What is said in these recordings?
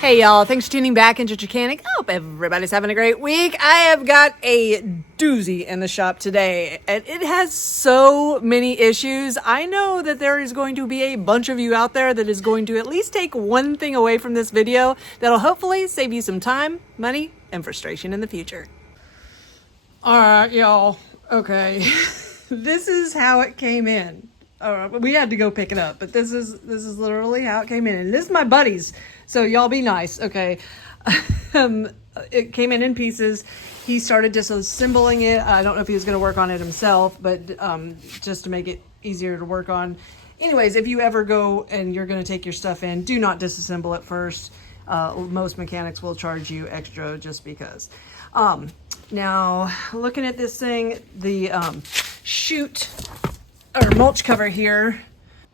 Hey y'all, thanks for tuning back into Chickanic. I hope everybody's having a great week. I have got a doozy in the shop today, and it has so many issues. I know that there is going to be a bunch of you out there that is going to at least take one thing away from this video that'll hopefully save you some time, money, and frustration in the future. Alright y'all, okay. This is how it came in. We had to go pick it up, but this is literally how it came in. And this is my buddy's, so y'all be nice, okay? It came in pieces. He started disassembling it. I don't know if he was going to work on it himself, but just to make it easier to work on. Anyways, if you ever go and you're going to take your stuff in, do not disassemble it first. Most mechanics will charge you extra just because. Now, looking at this thing, the chute or mulch cover here,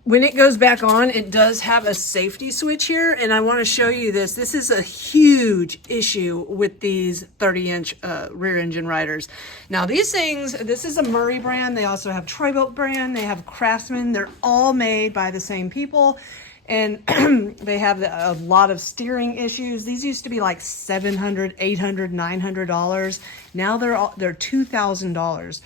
when it goes back on, it does have a safety switch here, and I want to show you this. This is a huge issue with these 30-inch rear engine riders. Now these things, this is a Murray brand. They also have Troy-Bilt brand. They have Craftsman. They're all made by the same people, and they have a lot of steering issues. These used to be like $700, $800, $900. Now they're $2,000.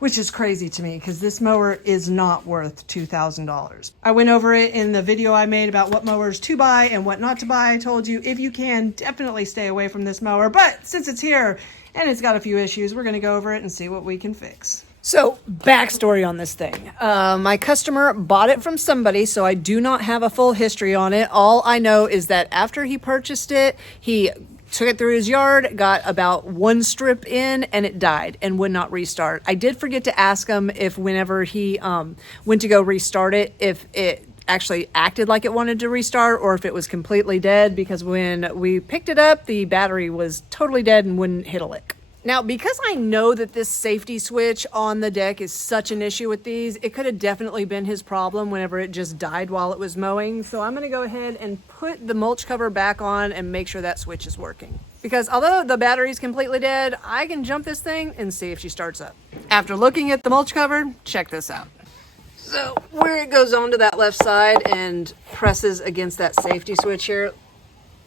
Which is crazy to me because this mower is not worth $2,000. I went over it in the video I made about what mowers to buy and what not to buy. I told you if you can, definitely stay away from this mower. But since it's here and it's got a few issues, we're going to go over it and see what we can fix. So, backstory on this thing. My customer bought it from somebody, so I do not have a full history on it. All I know is that after he purchased it, he took it through his yard, got about one strip in, and it died and would not restart. I did forget to ask him if whenever he went to go restart it, if it actually acted like it wanted to restart or if it was completely dead, because when we picked it up, the battery was totally dead and wouldn't hit a lick. Now, because I know that this safety switch on the deck is such an issue with these, it could have definitely been his problem whenever it just died while it was mowing. So I'm going to go ahead and put the mulch cover back on and make sure that switch is working. Because although the battery's completely dead, I can jump this thing and see if she starts up. After looking at the mulch cover, check this out. So where it goes onto that left side and presses against that safety switch here,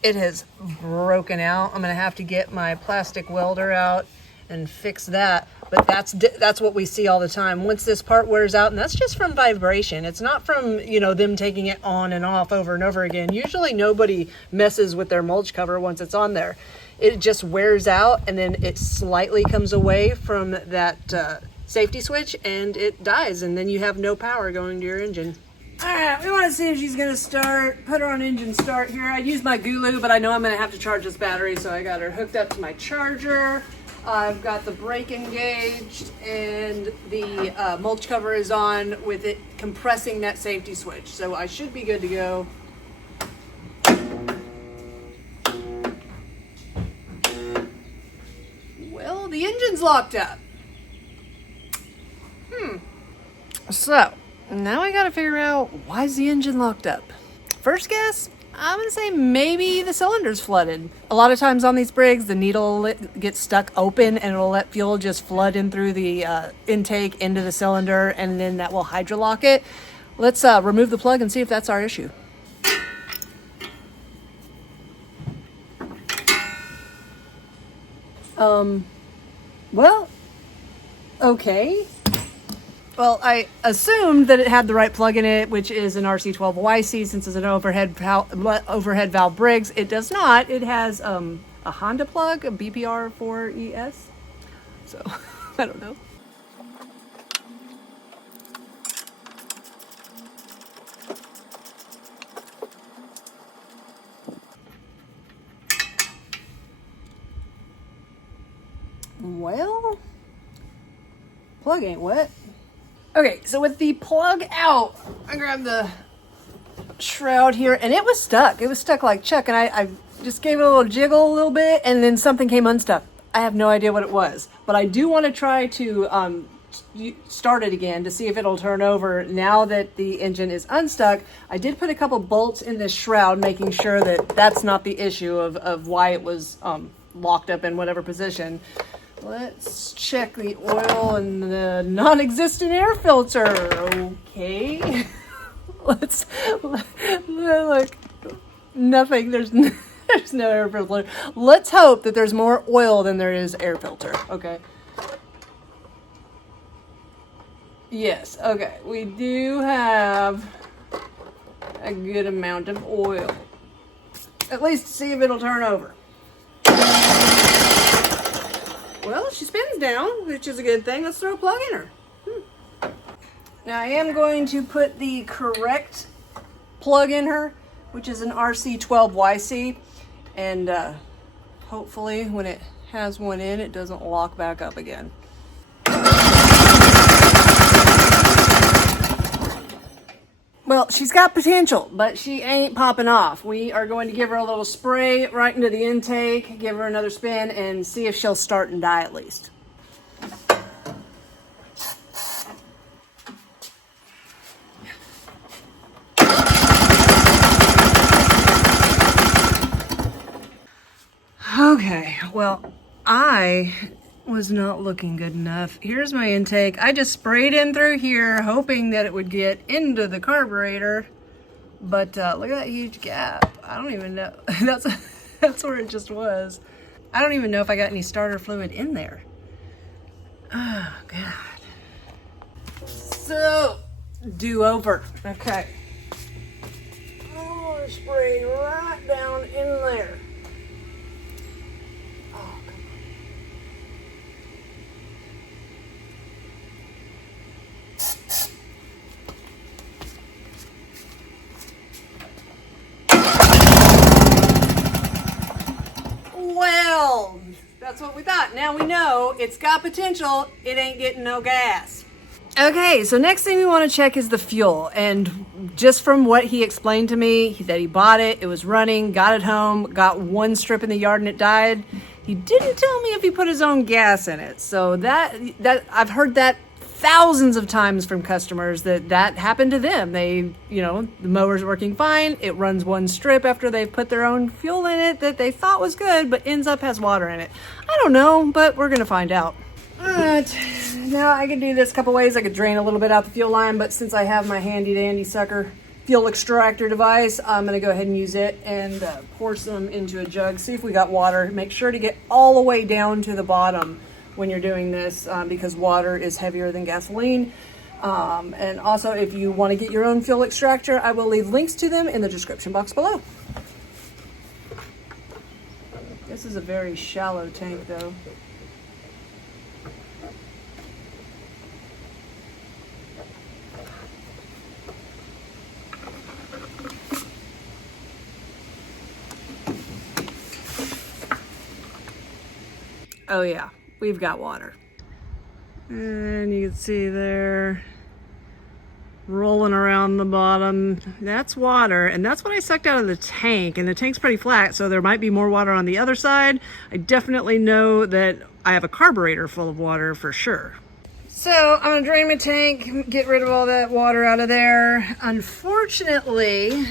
it has broken out. I'm gonna have to get my plastic welder out and fix that. But that's what we see all the time. Once this part wears out, and that's just from vibration. It's not from, you know, them taking it on and off over and over again. Usually nobody messes with their mulch cover once it's on there. It just wears out and then it slightly comes away from that safety switch and it dies, and then you have no power going to your engine. All right, we want to see if she's going to start. Put her on engine start here. I used my Gulu, but I know I'm going to have to charge this battery, so I got her hooked up to my charger. I've got the brake engaged, and the mulch cover is on with it compressing that safety switch. So I should be good to go. Well, the engine's locked up. So now I gotta figure out, why is the engine locked up? First guess, I'm gonna say maybe the cylinder's flooded. A lot of times on these Briggs, the needle gets stuck open and it'll let fuel just flood in through the intake into the cylinder, and then that will hydrolock it. Let's remove the plug and see if that's our issue. Well, okay. Well, I assumed that it had the right plug in it, which is an RC12YC, since it's an overhead valve Briggs. It does not. It has a Honda plug, a BPR4ES. So, I don't know. Well, plug ain't wet. Okay, so with the plug out, I grabbed the shroud here, and it was stuck. It was stuck like Chuck, and I just gave it a little jiggle a little bit, and then something came unstuck. I have no idea what it was, but I do want to try to start it again to see if it'll turn over now that the engine is unstuck. I did put a couple bolts in this shroud, making sure that that's not the issue of why it was locked up in whatever position. Let's check the oil and the non-existent air filter. Okay. Look. Nothing. There's There's no air filter. Let's hope that there's more oil than there is air filter. Okay. Yes, okay. We do have a good amount of oil. At least to see if it'll turn over. Well, she spins down, which is a good thing. Let's throw a plug in her. Now I am going to put the correct plug in her, which is an RC12YC, and hopefully when it has one in, it doesn't lock back up again. Well, she's got potential, but she ain't popping off. We are going to give her a little spray right into the intake, give her another spin, and see if she'll start and die at least. Okay, well, I was not looking good enough. Here's my intake. I just sprayed in through here, hoping that it would get into the carburetor, but look at that huge gap. I don't even know. That's where it just was. I don't even know if I got any starter fluid in there. Oh, God. So, do over. Okay. I'm gonna spray right down in there. Well, that's what we thought. Now we know it's got potential. It ain't getting no gas. Okay, so next thing we want to check is the fuel. And just from what he explained to me, that he bought it, it was running, got it home, got one strip in the yard and it died. He didn't tell me if he put his own gas in it. So that I've heard that thousands of times from customers that happened to them. They, the mower's working fine. It runs one strip after they've put their own fuel in it that they thought was good, but ends up has water in it. I don't know, but we're going to find out. Alright, now I could do this a couple ways. I could drain a little bit out the fuel line, but since I have my handy dandy sucker fuel extractor device, I'm going to go ahead and use it and pour some into a jug. See if we got water. Make sure to get all the way down to the bottom when you're doing this because water is heavier than gasoline. And also, if you want to get your own fuel extractor, I will leave links to them in the description box below. This is a very shallow tank though. Oh yeah, we've got water. And you can see there, rolling around the bottom, that's water. And that's what I sucked out of the tank. And the tank's pretty flat, so there might be more water on the other side. I definitely know that I have a carburetor full of water for sure. So I'm gonna drain my tank, get rid of all that water out of there. Unfortunately,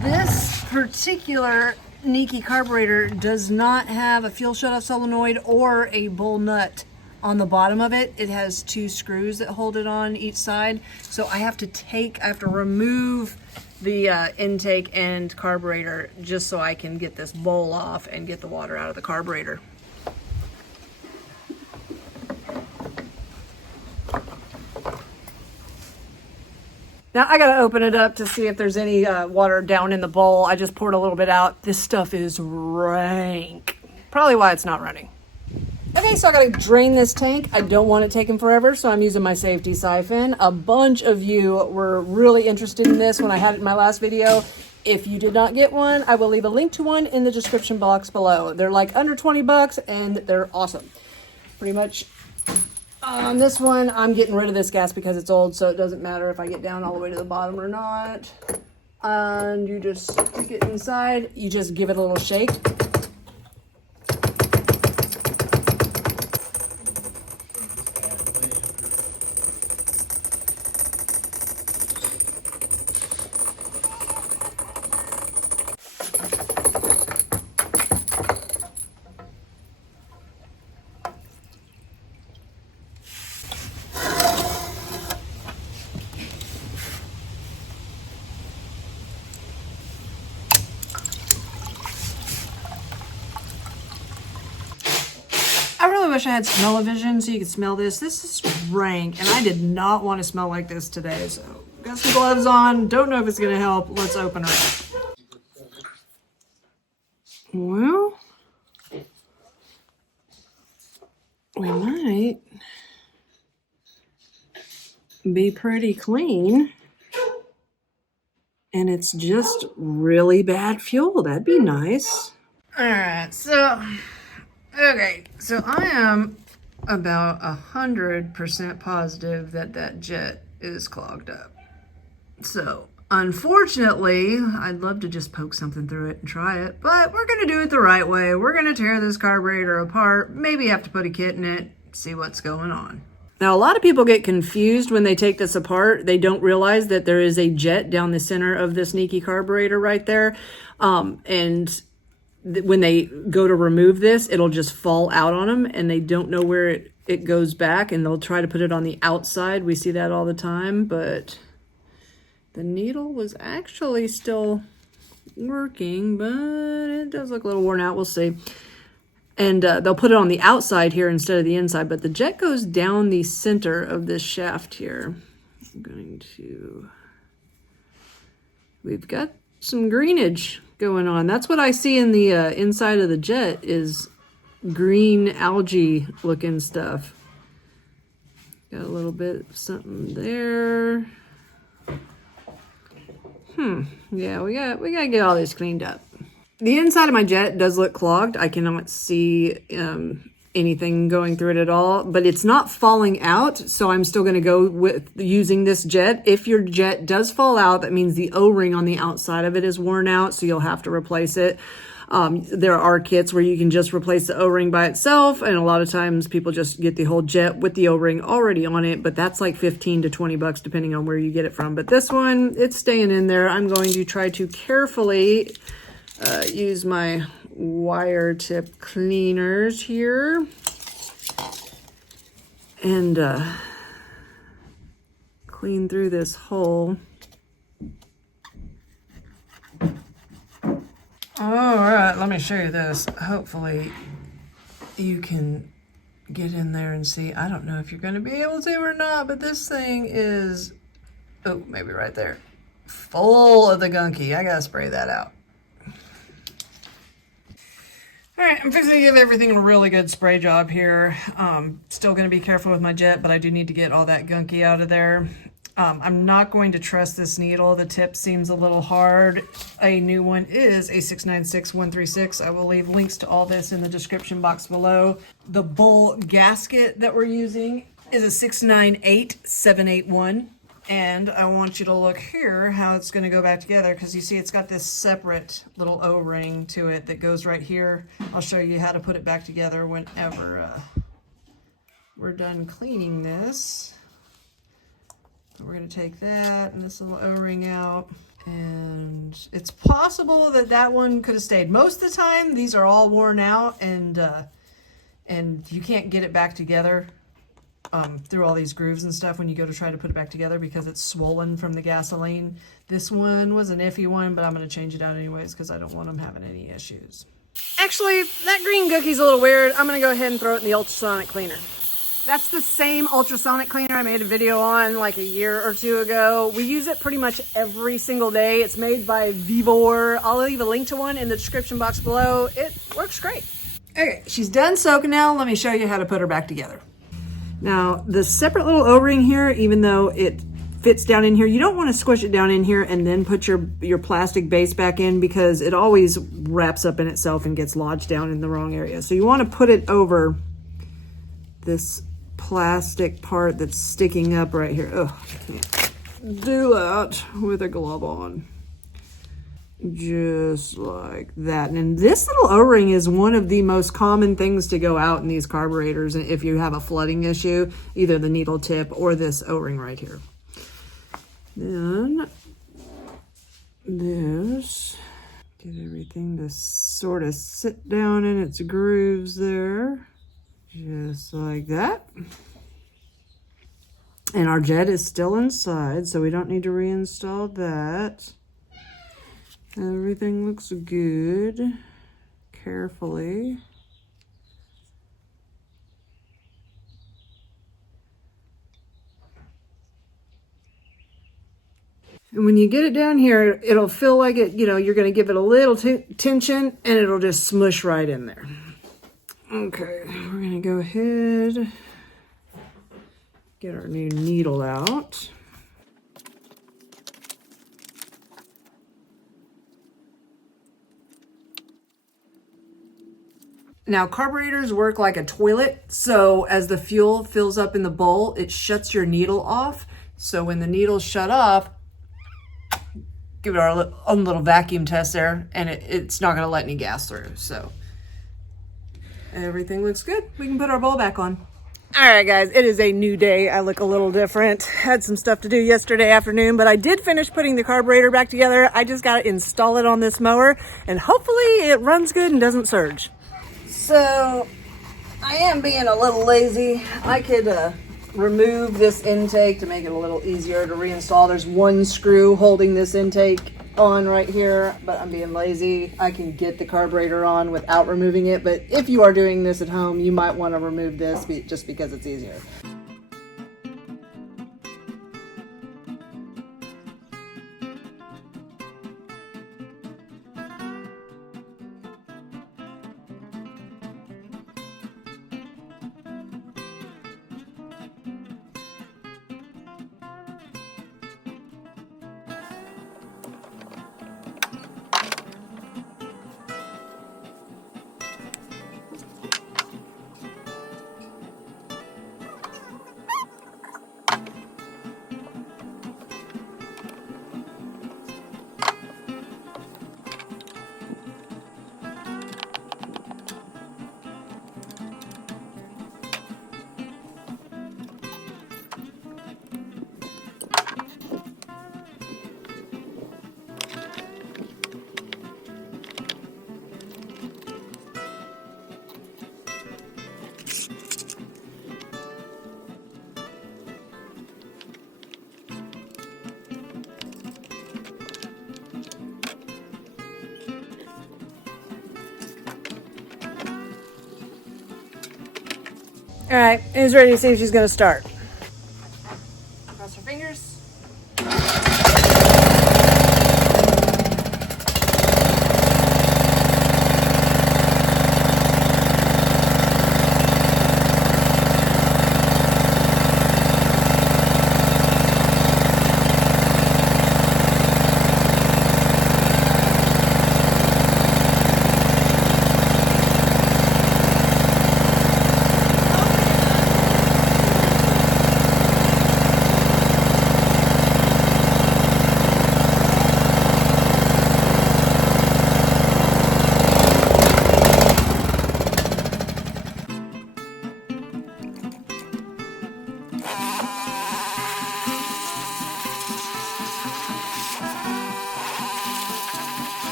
this particular Niki carburetor does not have a fuel shutoff solenoid or a bull nut on the bottom of it. It has two screws that hold it on each side. So I have to remove the intake and carburetor just so I can get this bowl off and get the water out of the carburetor. Now I gotta open it up to see if there's any water down in the bowl. I just poured a little bit out. This stuff is rank. Probably why it's not running. Okay, so I gotta drain this tank. I don't want it taking forever, so I'm using my safety siphon. A bunch of you were really interested in this when I had it in my last video. If you did not get one, I will leave a link to one in the description box below. They're like under 20 bucks and they're awesome. Pretty much on this one, I'm getting rid of this gas because it's old, so it doesn't matter if I get down all the way to the bottom or not. And you just stick it inside. You just give it a little shake. wish I had smell-o-vision so you could smell this. This is rank, and I did not want to smell like this today, so got some gloves on. Don't know if it's going to help. Let's open her up. Well, we might be pretty clean. And it's just really bad fuel. That'd be nice. All right, so, okay, so I am about 100% positive that that jet is clogged up. So, unfortunately, I'd love to just poke something through it and try it, but we're gonna do it the right way. We're gonna tear this carburetor apart, maybe have to put a kit in it, see what's going on. Now, a lot of people get confused when they take this apart. They don't realize that there is a jet down the center of this sneaky carburetor right there. And when they go to remove this, it'll just fall out on them, and they don't know where it goes back, and they'll try to put it on the outside. We see that all the time, but the needle was actually still working, but it does look a little worn out. We'll see. And they'll put it on the outside here instead of the inside, but the jet goes down the center of this shaft here. I'm going to... We've got some greenage going on. That's what I see in the inside of the jet, is green algae looking stuff. Got a little bit of something there. Yeah, we gotta get all this cleaned up. The inside of my jet does look clogged. I cannot see anything going through it at all, but it's not falling out, so I'm still going to go with using this jet. If your jet does fall out, that means the O-ring on the outside of it is worn out, so you'll have to replace it. There are kits where you can just replace the O-ring by itself, and a lot of times people just get the whole jet with the O-ring already on it, but that's like 15 to 20 bucks depending on where you get it from. But this one, it's staying in there. I'm going to try to carefully use my wire tip cleaners here and clean through this hole. All right, let me show you this. Hopefully you can get in there and see. I don't know if you're going to be able to or not, but this thing is, oh, maybe right there, full of the gunky. I gotta spray that out. All right, I'm fixing to give everything a really good spray job here. Still going to be careful with my jet, but I do need to get all that gunky out of there. I'm not going to trust this needle. The tip seems a little hard. A new one is a 696136. I will leave links to all this in the description box below. The bull gasket that we're using is a 698781. And I want you to look here how it's going to go back together, because you see it's got this separate little O-ring to it that goes right here. I'll show you how to put it back together whenever we're done cleaning this. We're going to take that and this little O-ring out. And it's possible that that one could have stayed. Most of the time, these are all worn out, and you can't get it back together through all these grooves and stuff when you go to try to put it back together, because it's swollen from the gasoline. This one was an iffy one, but I'm going to change it out anyways because I don't want them having any issues. Actually, that green gookie's a little weird. I'm going to go ahead and throw it in the ultrasonic cleaner. That's the same ultrasonic cleaner I made a video on like a year or two ago. We use it pretty much every single day. It's made by Vivor. I'll leave a link to one in the description box below. It works great. Okay, she's done soaking now. Let me show you how to put her back together. Now, the separate little O-ring here, even though it fits down in here, you don't want to squish it down in here and then put your plastic base back in, because it always wraps up in itself and gets lodged down in the wrong area. So you want to put it over this plastic part that's sticking up right here. Oh, I can't do that with a glove on. Just like that. And this little O-ring is one of the most common things to go out in these carburetors if you have a flooding issue, either the needle tip or this O-ring right here. Then this, get everything to sort of sit down in its grooves there, just like that. And our jet is still inside, so we don't need to reinstall that. Everything looks good. Carefully And when you get it down here, it'll feel like it, you know, you're going to give it a little tension and it'll just smush right in there. Okay, we're going to go ahead, get our new needle out. Now, carburetors work like a toilet, so as the fuel fills up in the bowl, it shuts your needle off. So when the needle's shut off, give it our own little vacuum test there, and it's not gonna let any gas through. So everything looks good. We can put our bowl back on. All right, guys, it is a new day. I look a little different. Had some stuff to do yesterday afternoon, but I did finish putting the carburetor back together. I just gotta install it on this mower, and hopefully it runs good and doesn't surge. So I am being a little lazy. I could remove this intake to make it a little easier to reinstall. There's one screw holding this intake on right here, but I'm being lazy. I can get the carburetor on without removing it, but if you are doing this at home, you might want to remove this just because it's easier. All right, Amy's ready to see if she's gonna start. Cross her fingers.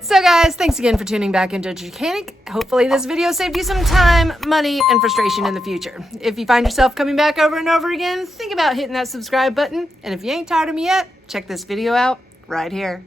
So guys, thanks again for tuning back into Chickanic. Hopefully this video saved you some time, money, and frustration in the future. If you find yourself coming back over and over again, think about hitting that subscribe button. And if you ain't tired of me yet, check this video out right here.